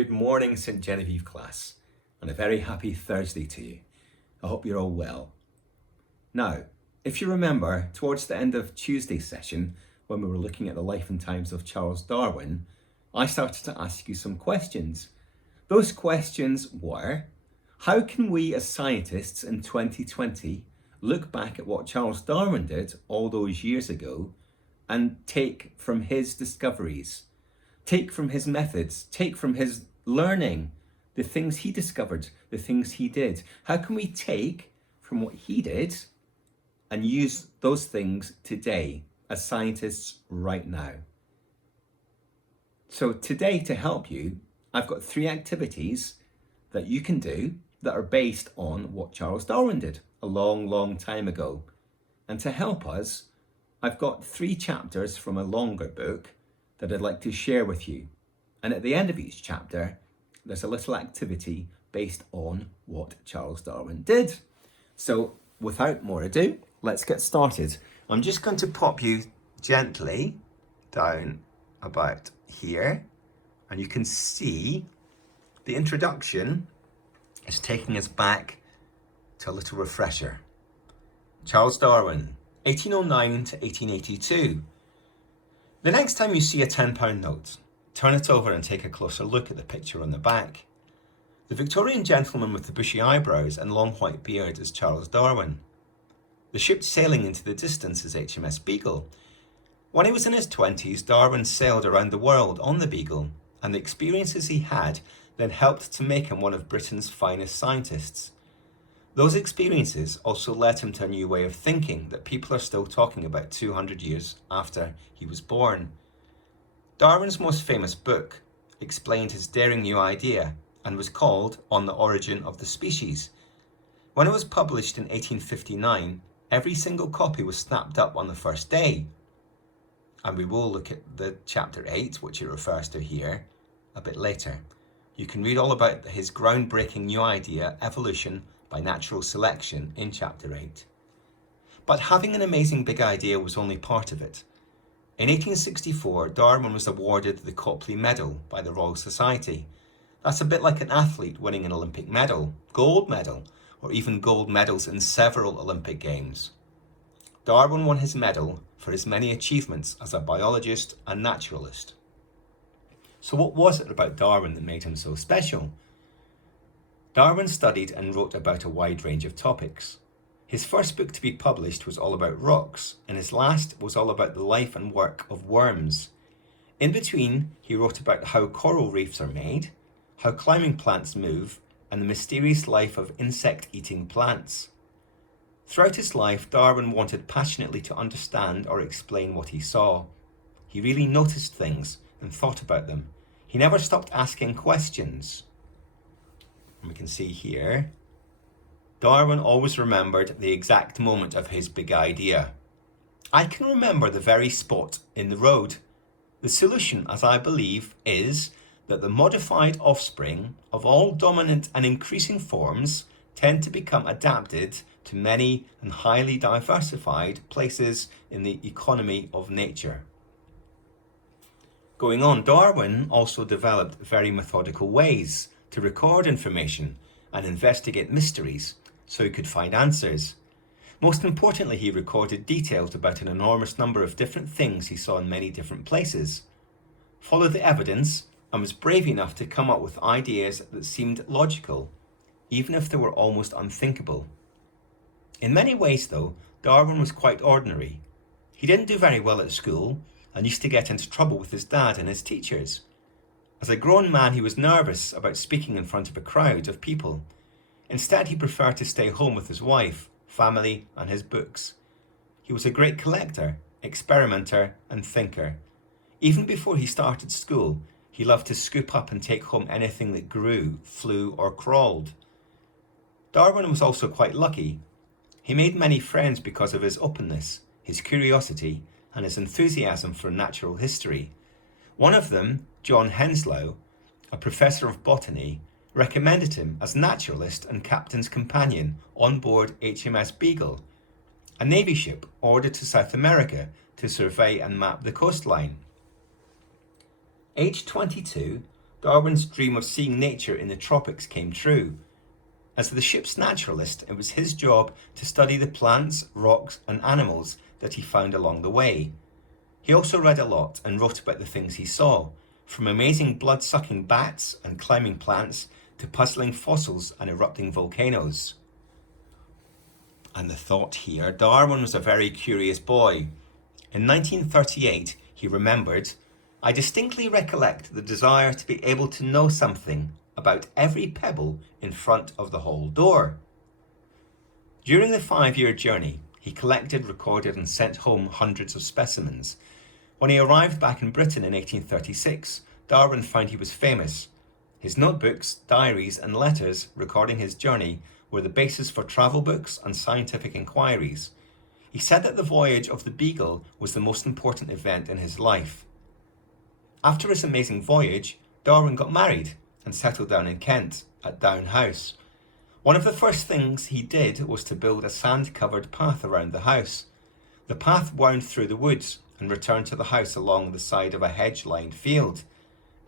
Good morning, St. Genevieve class, and a very happy Thursday to you. I hope you're all well. Now, if you remember, towards the end of Tuesday's session, when we were looking at the life and times of Charles Darwin, I started to ask you some questions. Those questions were, how can we as scientists in 2020 look back at what Charles Darwin did all those years ago and take from his discoveries, take from his methods, take from his learning, the things he discovered, the things he did? How can we take from what he did and use those things today as scientists right now? So today, to help you, I've got 3 activities that you can do that are based on what Charles Darwin did a long, long time ago. And to help us, I've got 3 chapters from a longer book that I'd like to share with you. And at the end of each chapter, there's a little activity based on what Charles Darwin did. So without more ado, let's get started. I'm just going to pop you gently down about here, and you can see the introduction is taking us back to a little refresher. Charles Darwin, 1809 to 1882. The next time you see a £10 note, turn it over and take a closer look at the picture on the back. The Victorian gentleman with the bushy eyebrows and long white beard is Charles Darwin. The ship sailing into the distance is HMS Beagle. When he was in his 20s, Darwin sailed around the world on the Beagle, and the experiences he had then helped to make him one of Britain's finest scientists. Those experiences also led him to a new way of thinking that people are still talking about 200 years after he was born. Darwin's most famous book explained his daring new idea and was called On the Origin of the Species. When it was published in 1859, every single copy was snapped up on the first day. And we will look at the chapter 8, which it refers to here, a bit later. You can read all about his groundbreaking new idea, evolution by natural selection, in chapter 8. But having an amazing big idea was only part of it. In 1864, Darwin was awarded the Copley Medal by the Royal Society. That's a bit like an athlete winning an Olympic medal, gold medal, or even gold medals in several Olympic Games. Darwin won his medal for his many achievements as a biologist and naturalist. So what was it about Darwin that made him so special? Darwin studied and wrote about a wide range of topics. His first book to be published was all about rocks, and his last was all about the life and work of worms. In between, he wrote about how coral reefs are made, how climbing plants move, and the mysterious life of insect-eating plants. Throughout his life, Darwin wanted passionately to understand or explain what he saw. He really noticed things and thought about them. He never stopped asking questions. And we can see here, Darwin always remembered the exact moment of his big idea. I can remember the very spot in the road. The solution, as I believe, is that the modified offspring of all dominant and increasing forms tend to become adapted to many and highly diversified places in the economy of nature. Going on, Darwin also developed very methodical ways to record information and investigate mysteries so he could find answers. Most importantly, he recorded details about an enormous number of different things he saw in many different places, followed the evidence, and was brave enough to come up with ideas that seemed logical, even if they were almost unthinkable. In many ways, though, Darwin was quite ordinary. He didn't do very well at school and used to get into trouble with his dad and his teachers. As a grown man, he was nervous about speaking in front of a crowd of people. Instead, he preferred to stay home with his wife, family, and his books. He was a great collector, experimenter, and thinker. Even before he started school, he loved to scoop up and take home anything that grew, flew, or crawled. Darwin was also quite lucky. He made many friends because of his openness, his curiosity, and his enthusiasm for natural history. One of them, John Henslow, a professor of botany, recommended him as naturalist and captain's companion on board HMS Beagle, a Navy ship ordered to South America to survey and map the coastline. Aged 22, Darwin's dream of seeing nature in the tropics came true. As the ship's naturalist, it was his job to study the plants, rocks, and animals that he found along the way. He also read a lot and wrote about the things he saw, from amazing blood-sucking bats and climbing plants to puzzling fossils and erupting volcanoes. And the thought here, Darwin was a very curious boy. In 1938, he remembered, "I distinctly recollect the desire to be able to know something about every pebble in front of the hall door." During the 5-year journey, he collected, recorded, and sent home hundreds of specimens. When he arrived back in Britain in 1836, Darwin found he was famous. His notebooks, diaries, and letters recording his journey were the basis for travel books and scientific inquiries. He said that the voyage of the Beagle was the most important event in his life. After his amazing voyage, Darwin got married and settled down in Kent at Down House. One of the first things he did was to build a sand-covered path around the house. The path wound through the woods and returned to the house along the side of a hedge-lined field.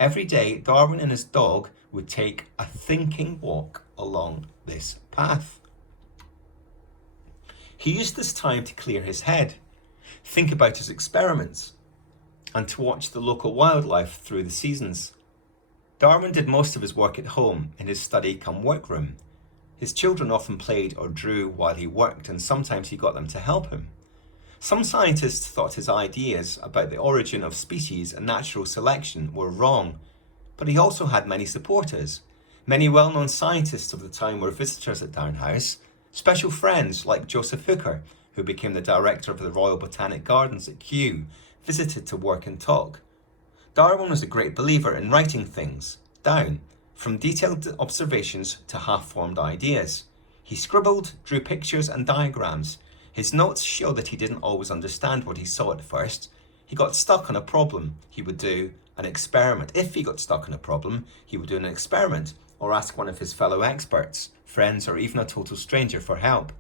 Every day, Darwin and his dog would take a thinking walk along this path. He used this time to clear his head, think about his experiments, and to watch the local wildlife through the seasons. Darwin did most of his work at home in his study-cum-workroom. His children often played or drew while he worked, and sometimes he got them to help him. Some scientists thought his ideas about the origin of species and natural selection were wrong, but he also had many supporters. Many well-known scientists of the time were visitors at Down House, special friends like Joseph Hooker, who became the director of the Royal Botanic Gardens at Kew, visited to work and talk. Darwin was a great believer in writing things down, from detailed observations to half-formed ideas. He scribbled, drew pictures and diagrams. His notes show that he didn't always understand what he saw at first. He got stuck on a problem, he would do an experiment. If he got stuck on a problem, he would do an experiment or ask one of his fellow experts, friends, or even a total stranger for help.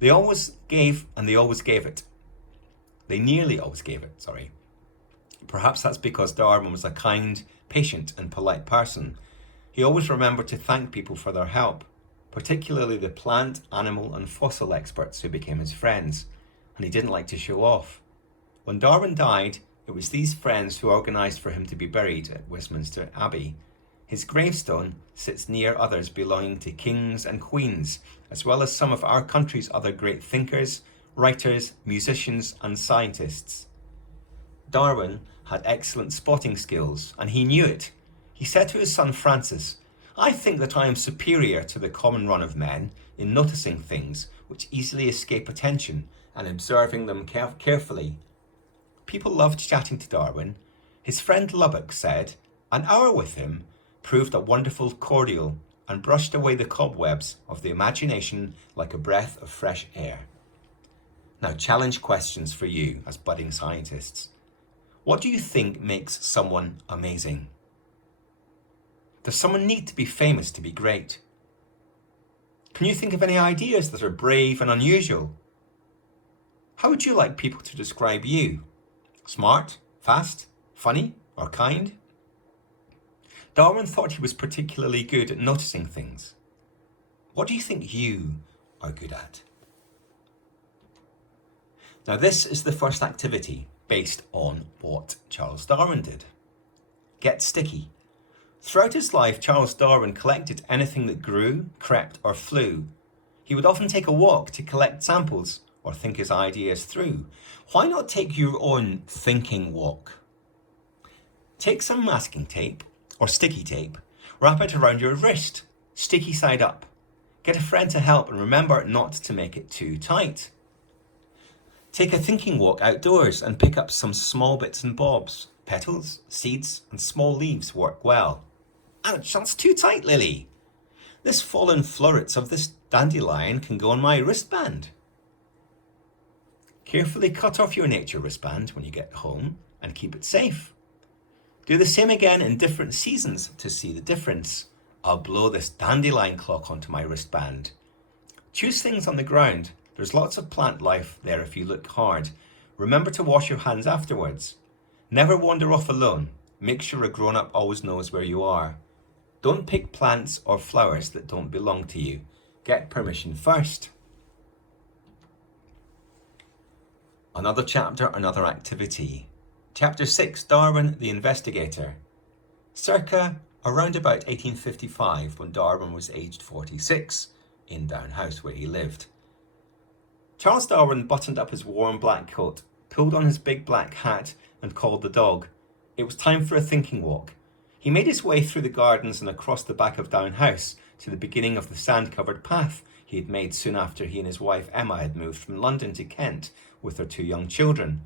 They always gave, and they always gave it. They nearly always gave it, sorry. Perhaps that's because Darwin was a kind, patient, and polite person. He always remembered to thank people for their help, particularly the plant, animal, and fossil experts who became his friends, and he didn't like to show off. When Darwin died, it was these friends who organised for him to be buried at Westminster Abbey. His gravestone sits near others belonging to kings and queens, as well as some of our country's other great thinkers, writers, musicians, and scientists. Darwin had excellent spotting skills, and he knew it. He said to his son Francis, "I think that I am superior to the common run of men in noticing things which easily escape attention and observing them carefully." People loved chatting to Darwin. His friend Lubbock said, "An hour with him proved a wonderful cordial and brushed away the cobwebs of the imagination like a breath of fresh air." Now, challenge questions for you as budding scientists. What do you think makes someone amazing? Does someone need to be famous to be great? Can you think of any ideas that are brave and unusual? How would you like people to describe you? Smart, fast, funny, or kind? Darwin thought he was particularly good at noticing things. What do you think you are good at? Now, this is the first activity based on what Charles Darwin did. Get sticky. Throughout his life, Charles Darwin collected anything that grew, crept, or flew. He would often take a walk to collect samples or think his ideas through. Why not take your own thinking walk? Take some masking tape or sticky tape, wrap it around your wrist, sticky side up. Get a friend to help and remember not to make it too tight. Take a thinking walk outdoors and pick up some small bits and bobs. Petals, seeds, and small leaves work well. Ouch, that's too tight, Lily. This fallen florets of this dandelion can go on my wristband. Carefully cut off your nature wristband when you get home and keep it safe. Do the same again in different seasons to see the difference. I'll blow this dandelion clock onto my wristband. Choose things on the ground. There's lots of plant life there if you look hard. Remember to wash your hands afterwards. Never wander off alone. Make sure a grown-up always knows where you are. Don't pick plants or flowers that don't belong to you. Get permission first. Another chapter, another activity. Chapter 6, Darwin the Investigator. Circa around about 1855, when Darwin was aged 46, in Down House where he lived. Charles Darwin buttoned up his warm black coat, pulled on his big black hat, and called the dog. It was time for a thinking walk. He made his way through the gardens and across the back of Down House to the beginning of the sand-covered path he had made soon after he and his wife Emma had moved from London to Kent with their 2 young children.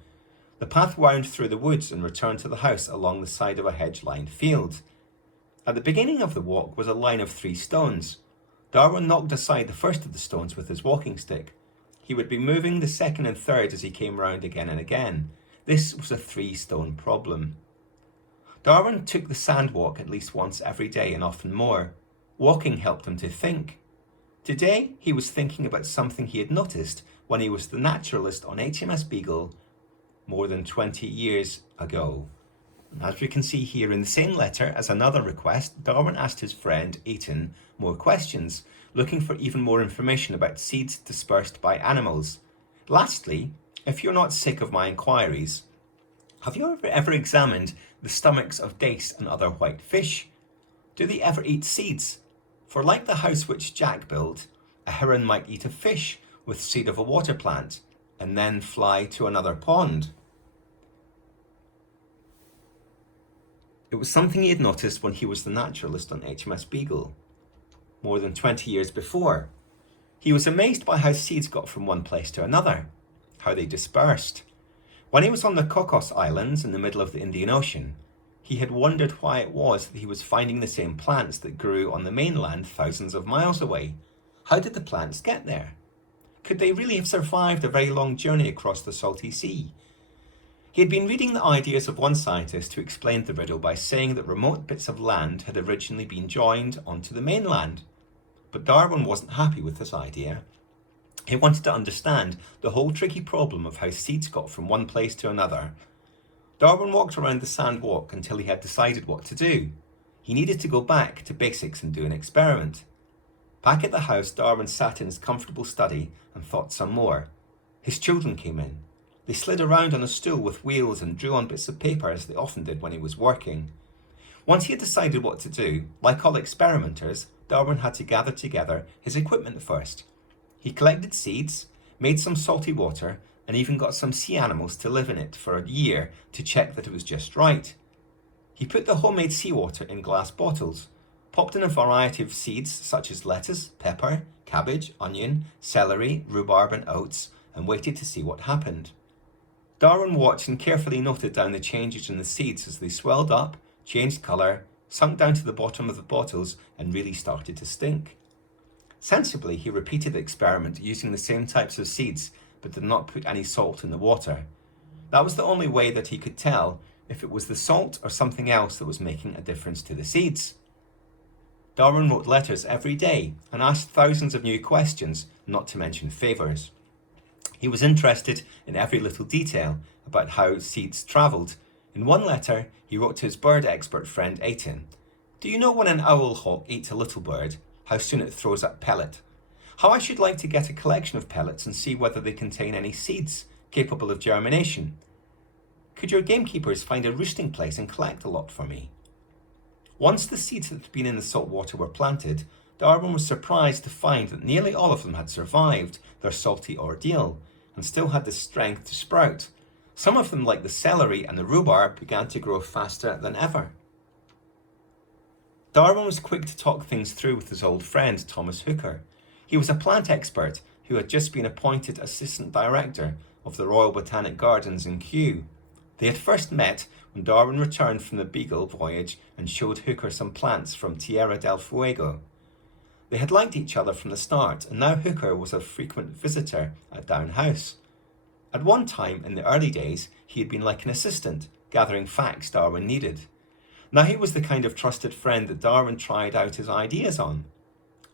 The path wound through the woods and returned to the house along the side of a hedge-lined field. At the beginning of the walk was a line of 3 stones. Darwin knocked aside the first of the stones with his walking stick. He would be moving the second and third as he came round again and again. This was a 3-stone problem. Darwin took the sand walk at least once every day and often more. Walking helped him to think. Today he was thinking about something he had noticed when he was the naturalist on HMS Beagle more than 20 years ago. And as we can see here in the same letter, as another request, Darwin asked his friend Eyton more questions, looking for even more information about seeds dispersed by animals. Lastly, if you're not sick of my inquiries, have you ever examined the stomachs of dace and other white fish? Do they ever eat seeds? For like the house which Jack built, a heron might eat a fish with seed of a water plant and then fly to another pond. It was something he had noticed when he was the naturalist on HMS Beagle, more than 20 years before. He was amazed by how seeds got from one place to another, how they dispersed. When he was on the Cocos Islands in the middle of the Indian Ocean, he had wondered why it was that he was finding the same plants that grew on the mainland thousands of miles away. How did the plants get there? Could they really have survived a very long journey across the salty sea? He had been reading the ideas of one scientist who explained the riddle by saying that remote bits of land had originally been joined onto the mainland. But Darwin wasn't happy with this idea. He wanted to understand the whole tricky problem of how seeds got from one place to another. Darwin walked around the sand walk until he had decided what to do. He needed to go back to basics and do an experiment. Back at the house, Darwin sat in his comfortable study and thought some more. His children came in. They slid around on a stool with wheels and drew on bits of paper as they often did when he was working. Once he had decided what to do, like all experimenters, Darwin had to gather together his equipment first. He collected seeds, made some salty water, and even got some sea animals to live in it for a year to check that it was just right. He put the homemade seawater in glass bottles, popped in a variety of seeds such as lettuce, pepper, cabbage, onion, celery, rhubarb and oats, and waited to see what happened. Darwin watched and carefully noted down the changes in the seeds as they swelled up, changed colour, sunk down to the bottom of the bottles, and really started to stink. Sensibly, he repeated the experiment using the same types of seeds, but did not put any salt in the water. That was the only way that he could tell if it was the salt or something else that was making a difference to the seeds. Darwin wrote letters every day and asked thousands of new questions, not to mention favours. He was interested in every little detail about how seeds travelled. In one letter, he wrote to his bird expert friend Eyton, "Do you know when an owl hawk eats a little bird, how soon it throws up pellet? How I should like to get a collection of pellets and see whether they contain any seeds capable of germination. Could your gamekeepers find a roosting place and collect a lot for me?" Once the seeds that had been in the salt water were planted, Darwin was surprised to find that nearly all of them had survived their salty ordeal and still had the strength to sprout. Some of them, like the celery and the rhubarb, began to grow faster than ever. Darwin was quick to talk things through with his old friend Thomas Hooker. He was a plant expert who had just been appointed assistant director of the Royal Botanic Gardens in Kew. They had first met when Darwin returned from the Beagle voyage and showed Hooker some plants from Tierra del Fuego. They had liked each other from the start, and now Hooker was a frequent visitor at Down House. At one time, in the early days, he had been like an assistant, gathering facts Darwin needed. Now he was the kind of trusted friend that Darwin tried out his ideas on.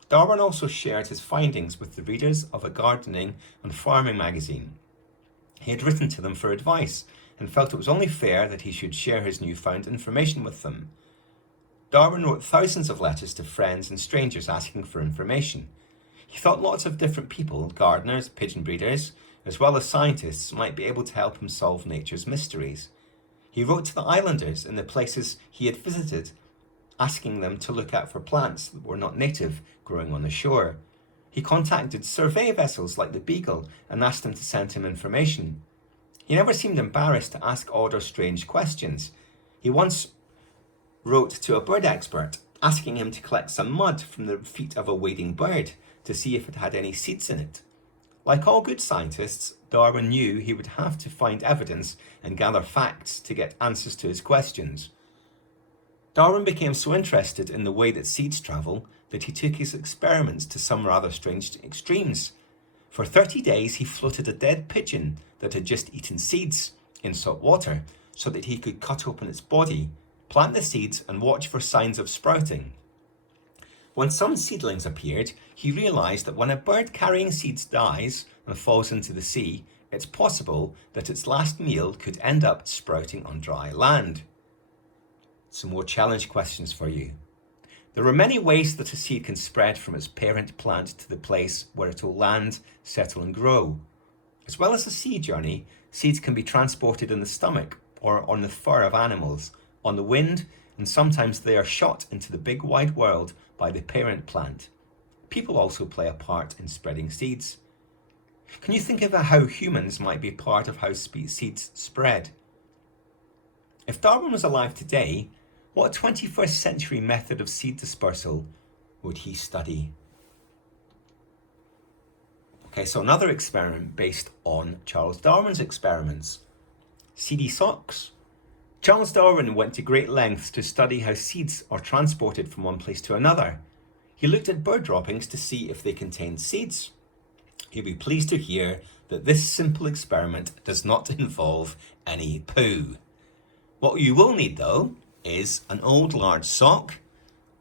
Darwin also shared his findings with the readers of a gardening and farming magazine. He had written to them for advice, and felt it was only fair that he should share his newfound information with them. Darwin wrote thousands of letters to friends and strangers asking for information. He thought lots of different people, gardeners, pigeon breeders, as well as scientists, might be able to help him solve nature's mysteries. He wrote to the islanders in the places he had visited, asking them to look out for plants that were not native growing on the shore. He contacted survey vessels like the Beagle and asked them to send him information. He never seemed embarrassed to ask odd or strange questions. He once wrote to a bird expert, asking him to collect some mud from the feet of a wading bird to see if it had any seeds in it. Like all good scientists, Darwin knew he would have to find evidence and gather facts to get answers to his questions. Darwin became so interested in the way that seeds travel that he took his experiments to some rather strange extremes. For 30 days he floated a dead pigeon that had just eaten seeds in salt water so that he could cut open its body, plant the seeds and watch for signs of sprouting. When some seedlings appeared, he realised that when a bird carrying seeds dies and falls into the sea, it's possible that its last meal could end up sprouting on dry land. Some more challenge questions for you. There are many ways that a seed can spread from its parent plant to the place where it will land, settle and grow. As well as the sea journey, seeds can be transported in the stomach or on the fur of animals, on the wind, and sometimes they are shot into the big wide world by the parent plant. People also play a part in spreading seeds. Can you think of how humans might be part of how seeds spread? If Darwin was alive today, what 21st century method of seed dispersal would he study? Okay, so another experiment based on Charles Darwin's experiments. Seedy socks. Charles Darwin went to great lengths to study how seeds are transported from one place to another. He looked at bird droppings to see if they contained seeds. You'll be pleased to hear that this simple experiment does not involve any poo. What you will need though is an old large sock,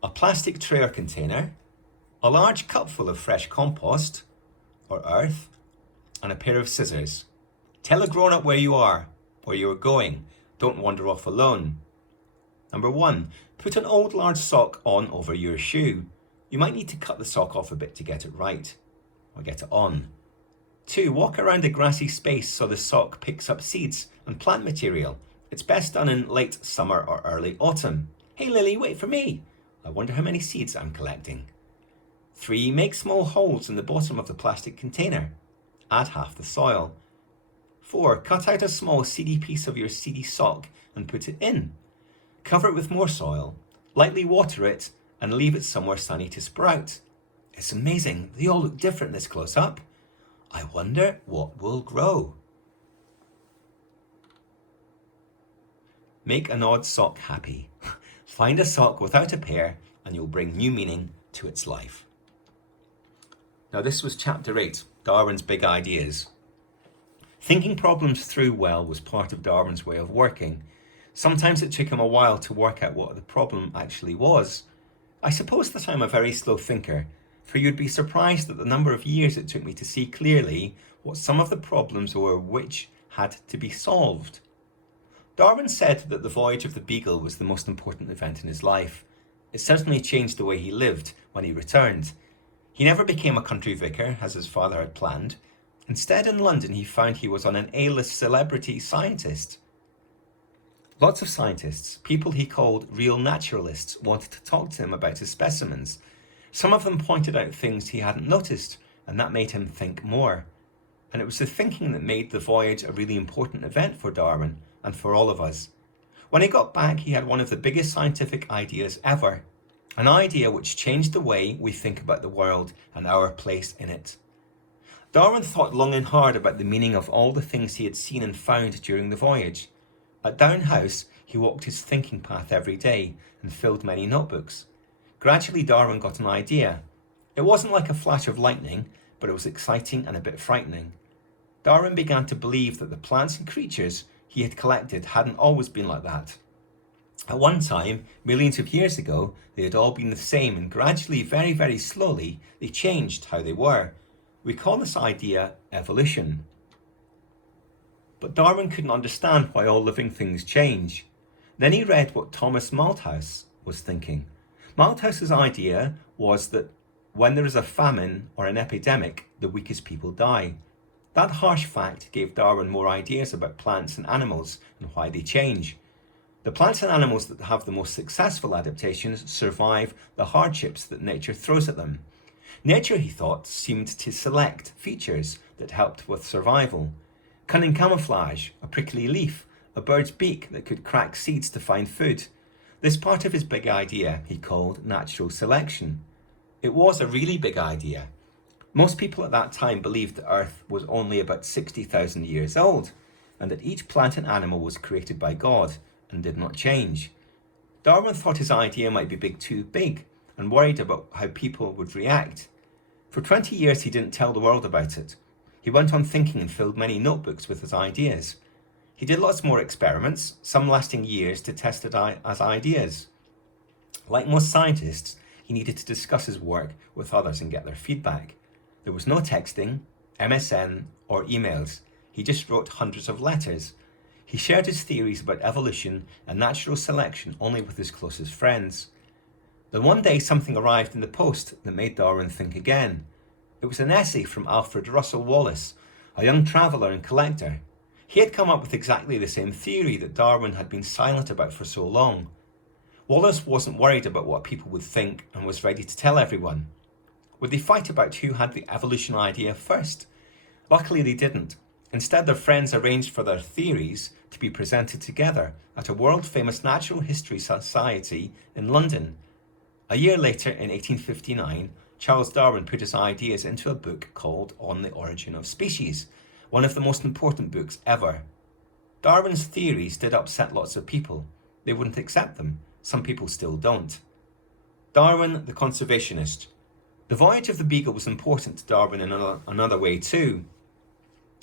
a plastic tray or container, a large cupful of fresh compost or earth, and a pair of scissors. Tell a grown-up where you are going. Don't wander off alone. Number 1, put an old large sock on over your shoe. You might need to cut the sock off a bit to get it right, or get it on. 2, walk around a grassy space so the sock picks up seeds and plant material. It's best done in late summer or early autumn. Hey Lily, wait for me. I wonder how many seeds I'm collecting. 3, make small holes in the bottom of the plastic container. Add half the soil. 4, cut out a small seedy piece of your seedy sock and put it in. Cover it with more soil, lightly water it, and leave it somewhere sunny to sprout. It's amazing, they all look different this close up. I wonder what will grow. Make an odd sock happy. Find a sock without a pair and you'll bring new meaning to its life. Now this was chapter 8, Darwin's big ideas. Thinking problems through well was part of Darwin's way of working. Sometimes it took him a while to work out what the problem actually was. I suppose that I'm a very slow thinker, for you'd be surprised at the number of years it took me to see clearly what some of the problems were which had to be solved. Darwin said that the voyage of the Beagle was the most important event in his life. It certainly changed the way he lived when he returned. He never became a country vicar, as his father had planned. Instead, in London, he found he was on an A-list celebrity scientist. Lots of scientists, people he called real naturalists, wanted to talk to him about his specimens. Some of them pointed out things he hadn't noticed, and that made him think more. And it was the thinking that made the voyage a really important event for Darwin and for all of us. When he got back, he had one of the biggest scientific ideas ever, an idea which changed the way we think about the world and our place in it. Darwin thought long and hard about the meaning of all the things he had seen and found during the voyage. At Down House, he walked his thinking path every day and filled many notebooks. Gradually, Darwin got an idea. It wasn't like a flash of lightning, but it was exciting and a bit frightening. Darwin began to believe that the plants and creatures he had collected hadn't always been like that. At one time, millions of years ago, they had all been the same, and gradually, very, very slowly, they changed how they were. We call this idea evolution. But Darwin couldn't understand why all living things change. Then he read what Thomas Malthus was thinking. Malthus's idea was that when there is a famine or an epidemic, the weakest people die. That harsh fact gave Darwin more ideas about plants and animals and why they change. The plants and animals that have the most successful adaptations survive the hardships that nature throws at them. Nature, he thought, seemed to select features that helped with survival. Cunning camouflage, a prickly leaf, a bird's beak that could crack seeds to find food. This part of his big idea he called natural selection. It was a really big idea. Most people at that time believed the Earth was only about 60,000 years old, and that each plant and animal was created by God and did not change. Darwin thought his idea might be too big, and worried about how people would react. For 20 years he didn't tell the world about it. He went on thinking and filled many notebooks with his ideas. He did lots more experiments, some lasting years, to test it as ideas. Like most scientists, he needed to discuss his work with others and get their feedback. There was no texting, MSN, or emails. He just wrote hundreds of letters. He shared his theories about evolution and natural selection only with his closest friends. Then one day something arrived in the post that made Darwin think again. It was an essay from Alfred Russel Wallace, a young traveller and collector. He had come up with exactly the same theory that Darwin had been silent about for so long. Wallace wasn't worried about what people would think and was ready to tell everyone. Would they fight about who had the evolution idea first? Luckily they didn't. Instead, their friends arranged for their theories to be presented together at a world-famous natural history society in London. A year later, in 1859, Charles Darwin put his ideas into a book called On the Origin of Species, one of the most important books ever. Darwin's theories did upset lots of people. They wouldn't accept them. Some people still don't. Darwin, the conservationist. The voyage of the Beagle was important to Darwin in another way too.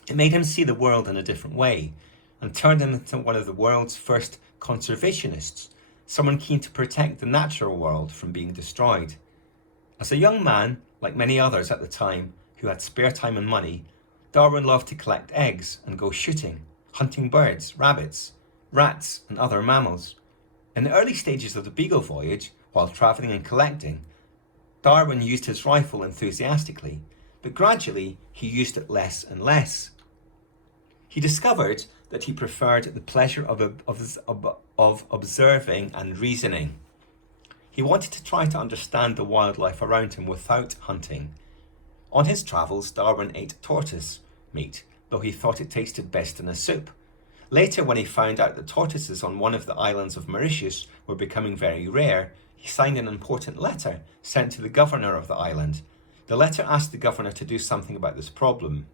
It made him see the world in a different way and turned him into one of the world's first conservationists, someone keen to protect the natural world from being destroyed. As a young man, like many others at the time who had spare time and money, Darwin loved to collect eggs and go shooting, hunting birds, rabbits, rats and other mammals. In the early stages of the Beagle voyage, while travelling and collecting, Darwin used his rifle enthusiastically, but gradually he used it less and less. He discovered that he preferred the pleasure of observing and reasoning. He wanted to try to understand the wildlife around him without hunting. On his travels, Darwin ate tortoise meat, though he thought it tasted best in a soup. Later, when he found out that tortoises on one of the islands of Mauritius were becoming very rare, he signed an important letter sent to the governor of the island. The letter asked the governor to do something about this problem.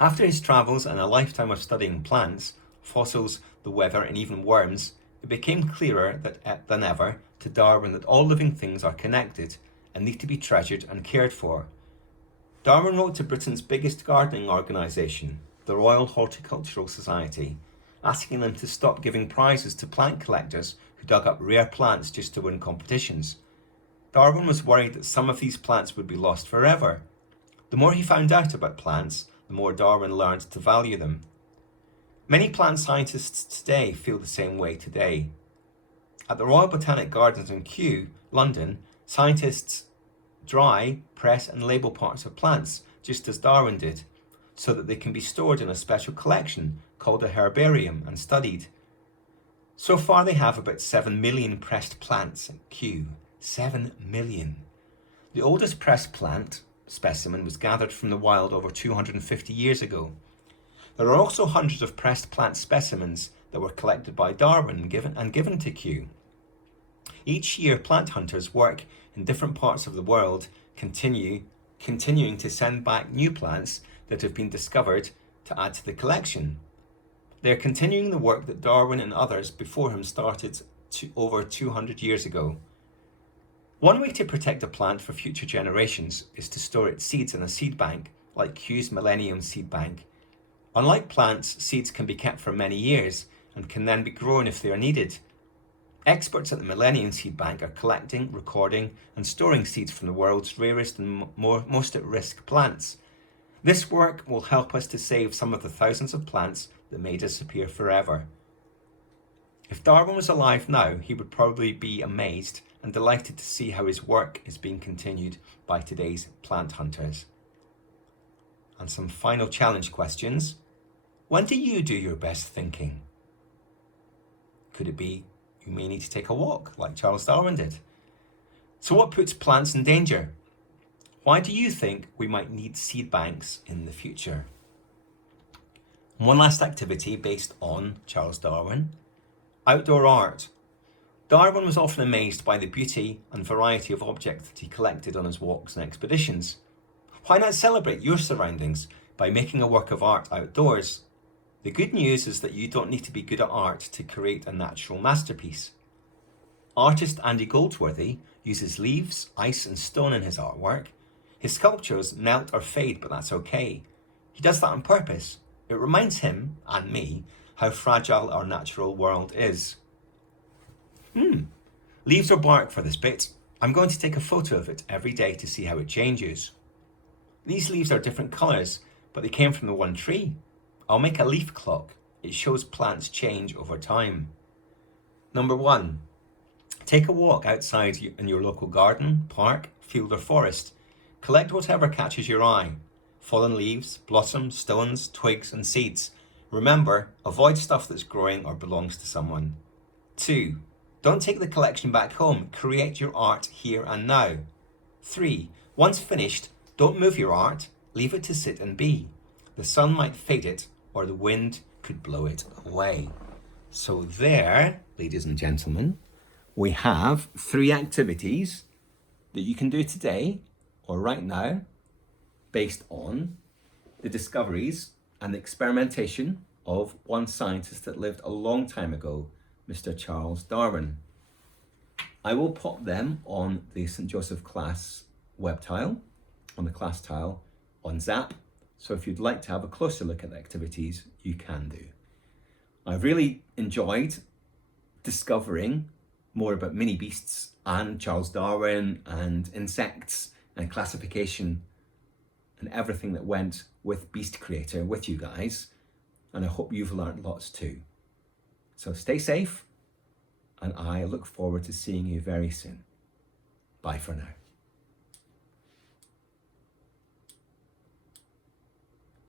After his travels and a lifetime of studying plants, fossils, the weather, and even worms, it became clearer than ever to Darwin that all living things are connected and need to be treasured and cared for. Darwin wrote to Britain's biggest gardening organisation, the Royal Horticultural Society, asking them to stop giving prizes to plant collectors who dug up rare plants just to win competitions. Darwin was worried that some of these plants would be lost forever. The more he found out about plants, the more Darwin learned to value them. Many plant scientists today feel the same way today. At the Royal Botanic Gardens in Kew, London, scientists dry, press and label parts of plants, just as Darwin did, so that they can be stored in a special collection called a herbarium and studied. So far they have about 7 million pressed plants at Kew. 7 million. The oldest pressed plant specimen was gathered from the wild over 250 years ago. There are also hundreds of pressed plant specimens that were collected by Darwin and given to Kew. Each year, plant hunters work in different parts of the world, continuing to send back new plants that have been discovered to add to the collection. They are continuing the work that Darwin and others before him started over 200 years ago. One way to protect a plant for future generations is to store its seeds in a seed bank, like Kew's Millennium Seed Bank. Unlike plants, seeds can be kept for many years and can then be grown if they are needed. Experts at the Millennium Seed Bank are collecting, recording and storing seeds from the world's rarest and most at-risk plants. This work will help us to save some of the thousands of plants that may disappear forever. If Darwin was alive now, he would probably be amazed and delighted to see how his work is being continued by today's plant hunters. And some final challenge questions. When do you do your best thinking? Could it be you may need to take a walk like Charles Darwin did? So what puts plants in danger? Why do you think we might need seed banks in the future? And one last activity based on Charles Darwin. Outdoor art. Darwin was often amazed by the beauty and variety of objects that he collected on his walks and expeditions. Why not celebrate your surroundings by making a work of art outdoors? The good news is that you don't need to be good at art to create a natural masterpiece. Artist Andy Goldsworthy uses leaves, ice and stone in his artwork. His sculptures melt or fade, but that's okay. He does that on purpose. It reminds him, and me, how fragile our natural world is. Leaves or bark for this bit. I'm going to take a photo of it every day to see how it changes. These leaves are different colours, but they came from the one tree. I'll make a leaf clock. It shows plants change over time. Number 1. Take a walk outside in your local garden, park, field or forest. Collect whatever catches your eye. Fallen leaves, blossoms, stones, twigs and seeds. Remember, avoid stuff that's growing or belongs to someone. 2. Don't take the collection back home. Create your art here and now. 3. Once finished, don't move your art. Leave it to sit and be. The sun might fade it or the wind could blow it away. So there, ladies and gentlemen, we have 3 activities that you can do today or right now based on the discoveries and the experimentation of one scientist that lived a long time ago, Mr. Charles Darwin. I will pop them on the St. Joseph class web tile, on the class tile on Zap. So if you'd like to have a closer look at the activities, you can do. I've really enjoyed discovering more about mini beasts and Charles Darwin and insects and classification and everything that went with Beast Creator with you guys. And I hope you've learned lots too. So stay safe, and I look forward to seeing you very soon. Bye for now.